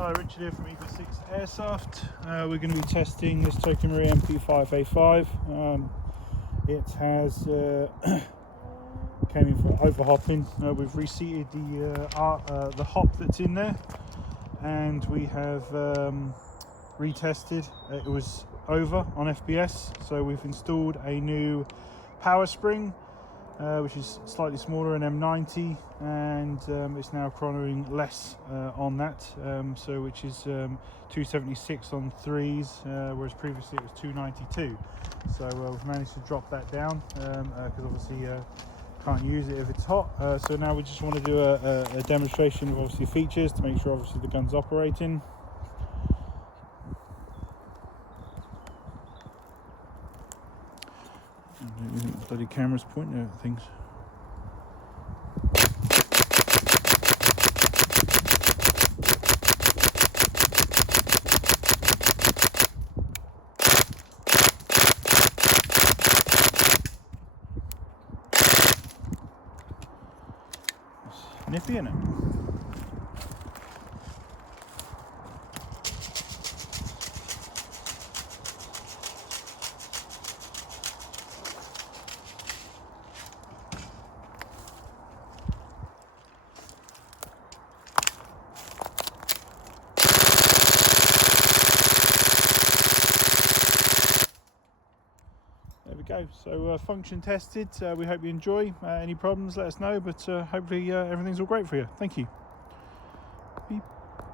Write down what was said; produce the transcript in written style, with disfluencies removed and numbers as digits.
Hi, Richard here from EP6 Airsoft. We're going to be testing this Tokyo MP5a5. It has came in for overhopping. We've reseated the hop that's in there, and we have retested. It was over on FPS, so we've installed a new power spring, which is slightly smaller, an M90, and it's now chronoing less on that, so which is 276 on 3s, whereas previously it was 292. So we've managed to drop that down because obviously can't use it if it's hot. So now we just want to do a demonstration of obviously features to make sure obviously the gun's operating. The bloody camera's pointing at things. It's nippy, isn't it? There we go. So function tested. We hope you enjoy. Any problems, let us know, but hopefully everything's all great for you. Thank you. Beep.